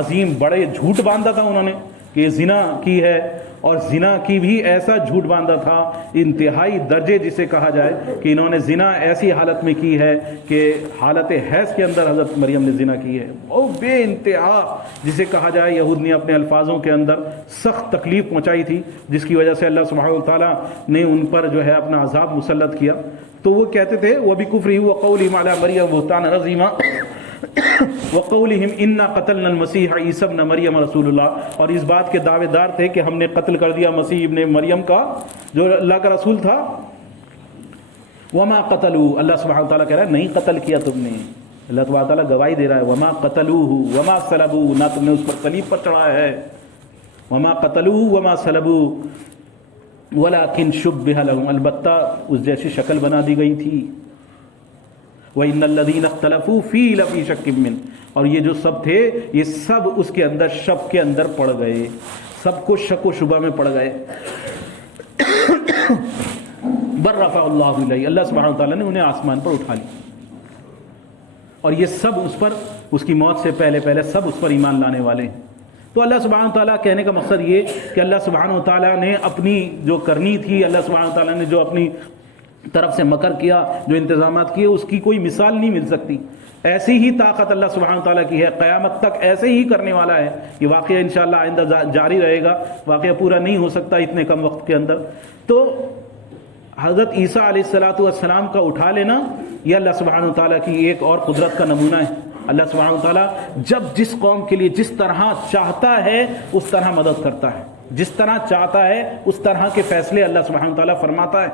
عظیم بڑے جھوٹ باندھا تھا انہوں نے کہ زنا کی ہے، اور زنا کی بھی ایسا جھوٹ باندھا تھا انتہائی درجے جسے کہا جائے کہ انہوں نے زنا ایسی حالت میں کی ہے کہ حالت حیض کے اندر حضرت مریم نے زنا کی ہے، اور بے انتہا جسے کہا جائے یہود نے اپنے الفاظوں کے اندر سخت تکلیف پہنچائی تھی، جس کی وجہ سے اللہ سبحانہ تعالیٰ نے ان پر جو ہے اپنا عذاب مسلط کیا۔ تو وہ کہتے تھے وَبِكُفْرِهِ وَقَوْلِهِمْ عَلَى مَرْيَمَ بُهْتَانًا عَظِيمًا وَقَوْلِهِمْ إِنَّا قَتَلْنَا الْمَسِيحَ عِيسَى ابْنَ مَرْيَمَ رسول اللہ، اور اس بات کے دعوے دار تھے کہ ہم نے قتل کر دیا مسیح ابن مریم کا جو اللہ کا رسول تھا۔ وَمَا قَتَلُوهُ، اللہ سبحانہ تعالیٰ کہہ رہا ہے نہیں قتل کیا تم نے، اللہ سبحانہ تعالیٰ گواہی دے رہا ہے وَمَا قَتَلُوهُ وَمَا صَلَبُوهُ، نہ تم نے اس پر صلیب پر چڑھایا ہے، وَمَا قَتَلُوهُ وَمَا صَلَبُوهُ وَلَكِنْ شُبِّهَ لَهُمْ، البتہ اس جیسی شکل بنا دی گئی تھی۔ وَإِنَّ الَّذِينَ اخْتَلَفُوا فِيهِ لَفِي شَكٍّ مِّنْهُ، اور یہ جو سب تھے یہ سب اس کے اندر شک کے اندر پڑ گئے، سب کو شک و شبہ میں پڑ گئے۔ بَلْ رَفَعَهُ اللَّهُ إِلَيْهِ، اللہ سبحانہ وتعالیٰ نے انہیں آسمان پر اٹھا لیا، اور یہ سب اس پر اس کی موت سے پہلے سب اس پر ایمان لانے والے ہیں۔ تو اللہ سبحانہ وتعالیٰ کہنے کا مقصد یہ کہ اللہ سبحانہ وتعالیٰ نے اپنی جو کرنی تھی، اللہ سبحانہ وتعالیٰ نے جو اپنی طرف سے مکر کیا، جو انتظامات کیے، اس کی کوئی مثال نہیں مل سکتی۔ ایسی ہی طاقت اللہ سبحانہ تعالیٰ کی ہے، قیامت تک ایسے ہی کرنے والا ہے۔ یہ واقعہ انشاءاللہ آئندہ جاری رہے گا، واقعہ پورا نہیں ہو سکتا اتنے کم وقت کے اندر۔ تو حضرت عیسیٰ علیہ السلام کا اٹھا لینا یہ اللہ سبحانہ تعالیٰ کی ایک اور قدرت کا نمونہ ہے۔ اللہ سبحانہ تعالیٰ جب جس قوم کے لیے جس طرح چاہتا ہے اس طرح مدد کرتا ہے، جس طرح چاہتا ہے اس طرح کے فیصلے اللہ سبحانہ تعالیٰ فرماتا ہے۔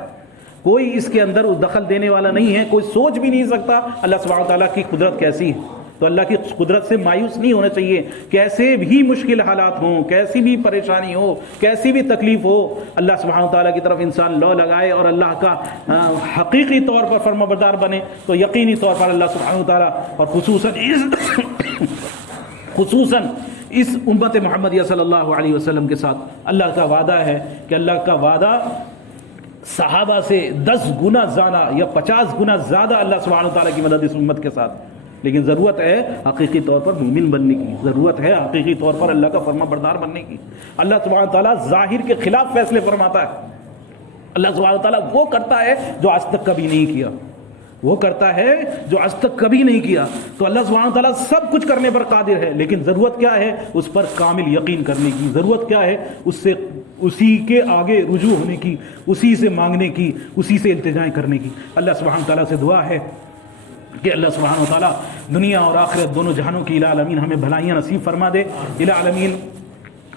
کوئی اس کے اندر دخل دینے والا نہیں ہے، کوئی سوچ بھی نہیں سکتا اللہ سبحانہ تعالیٰ کی قدرت کیسی ہے۔ تو اللہ کی قدرت سے مایوس نہیں ہونا چاہیے، کیسے بھی مشکل حالات ہوں، کیسی بھی پریشانی ہو، کیسی بھی تکلیف ہو، اللہ سبحانہ تعالیٰ کی طرف انسان لو لگائے اور اللہ کا حقیقی طور پر فرمانبردار بنے تو یقینی طور پر اللہ سبحانہ تعالیٰ، اور خصوصاً اس امت محمدیہ صلی اللہ علیہ وسلم کے ساتھ اللہ کا وعدہ ہے کہ اللہ کا وعدہ صحابہ سے 10 گنا زیادہ یا 50 گنا زیادہ اللہ سبحانہ تعالیٰ کی مدد اس امت کے ساتھ۔ لیکن ضرورت ہے حقیقی طور پر مومن بننے کی، ضرورت ہے حقیقی طور پر اللہ کا فرما بردار بننے کی۔ اللہ سبحانہ تعالیٰ ظاہر کے خلاف فیصلے فرماتا ہے، اللہ سبحانہ تعالیٰ وہ کرتا ہے جو آج تک کبھی نہیں کیا۔ وہ کرتا ہے جو آج تک کبھی نہیں کیا. تو اللہ سبحانہ وتعالیٰ سب کچھ کرنے پر قادر ہے، لیکن ضرورت کیا ہے؟ اس پر کامل یقین کرنے کی. ضرورت کیا ہے؟ اس سے اسی کے آگے رجوع ہونے کی، اسی سے مانگنے کی، اسی سے التجائیں کرنے کی. اللہ سبحانہ وتعالیٰ سے دعا ہے کہ اللہ سبحانہ وتعالیٰ دنیا اور آخرت دونوں جہانوں کی الہ العالمین ہمیں بھلائیاں نصیب فرما دے. الہ العالمین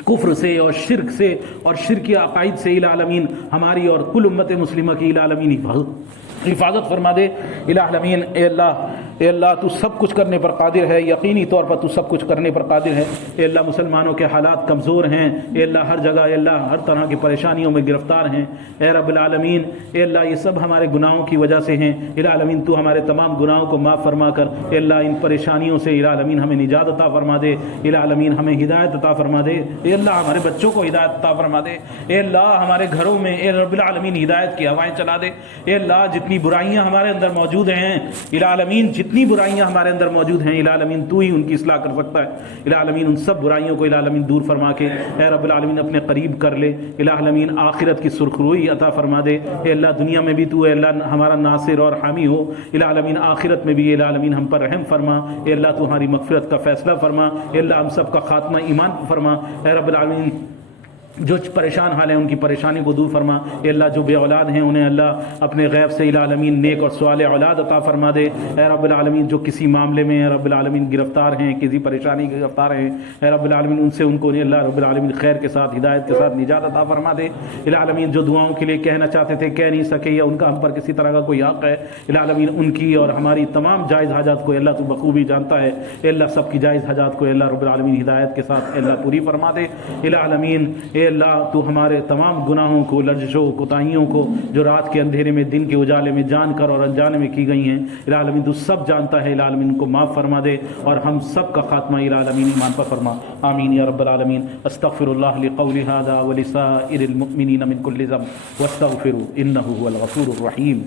کفر سے اور شرک سے اور شرکی عقائد سے الہ العالمین ہماری اور کل امت مسلمہ کی الہ العالمین حفاظت فرما دے. الہ العالمین اے اللہ تو سب کچھ کرنے پر قادر ہے، یقینی طور پر تو سب کچھ کرنے پر قادر ہے. اے اللہ مسلمانوں کے حالات کمزور ہیں، اے اللہ ہر جگہ اے اللہ ہر طرح کی پریشانیوں میں گرفتار ہیں. اے رب العالمین اے اللہ یہ سب ہمارے گناہوں کی وجہ سے ہیں. الہ العالمین تو ہمارے تمام گناہوں کو معاف فرما کر اے اللہ ان پریشانیوں سے الہ العالمین ہمیں نجات عطا فرما دے. الہ العالمین ہمیں ہدایت عطا فرما دے. اے اللہ ہمارے بچوں کو ہدایت عطا فرما دے. اے اللہ ہمارے گھروں میں اے رب العالمین ہدایت کی ہوائیں چلا دے. اے اللہ جتنی برائیاں ہمارے اندر موجود ہیں الہ العالمین، جتنی برائیاں ہمارے اندر موجود ہیں الہ العالمین تو ہی ان کی اصلاح کر سکتا ہے. الہ العالمین ان سب برائیوں کو الہ العالمین دور فرما کے اے رب العالمین اپنے قریب کر لے. الہ العالمین آخرت کی سرخروئی عطا فرما دے. اے اللہ دنیا میں بھی تو اے اللہ ہمارا ناصر اور حامی ہو. الہ العالمین آخرت میں بھی الہ العالمین ہم پر رحم فرما. اے اللہ تو ہماری مغفرت کا فیصلہ فرما. اے اللہ ہم سب کا خاتمہ ایمان فرما. اے رب العالمین جو پریشان حال ہیں ان کی پریشانی کو دور فرما. اے اللہ جو بے اولاد ہیں انہیں اللہ اپنے غیب سے الہ العالمین نیک اور صالح اولاد عطا فرما دے. اے رب العالمین جو کسی معاملے میں اے رب العالمین گرفتار ہیں، کسی پریشانی کے گرفتار ہیں، اے رب العالمین ان سے ان کو اللہ رب العالمین خیر کے ساتھ ہدایت کے ساتھ نجات عطا فرما دے. الہ العالمین جو دعاؤں کے لیے کہنا چاہتے تھے کہہ نہیں سکے یا ان کا ہم پر کسی طرح کا کوئی حق ہے، الہ العالمین ان کی اور ہماری تمام جائز حاجات کو اللہ تو بخوبی جانتا ہے. اے اللہ سب کی جائز حاجات کو اللہ رب العالمین ہدایت کے ساتھ اللہ پوری فرما دے. الہ العالمین اے اللہ تو ہمارے تمام گناہوں کو، لرزشوں، کوتاہیوں کو جو رات کے اندھیرے میں دن کے اجالے میں جان کر اور انجانے میں کی گئی ہیں الہ العالمین تو سب جانتا ہے. الہ العالمین کو معاف فرما دے اور ہم سب کا خاتمہ الہ العالمین ایمان پر فرما. آمین یا رب العالمین. استغفر اللہ لقولی ھذا ولسائر المؤمنین من کل ذنب واستغفروا انہ هو الغفور الرحیم.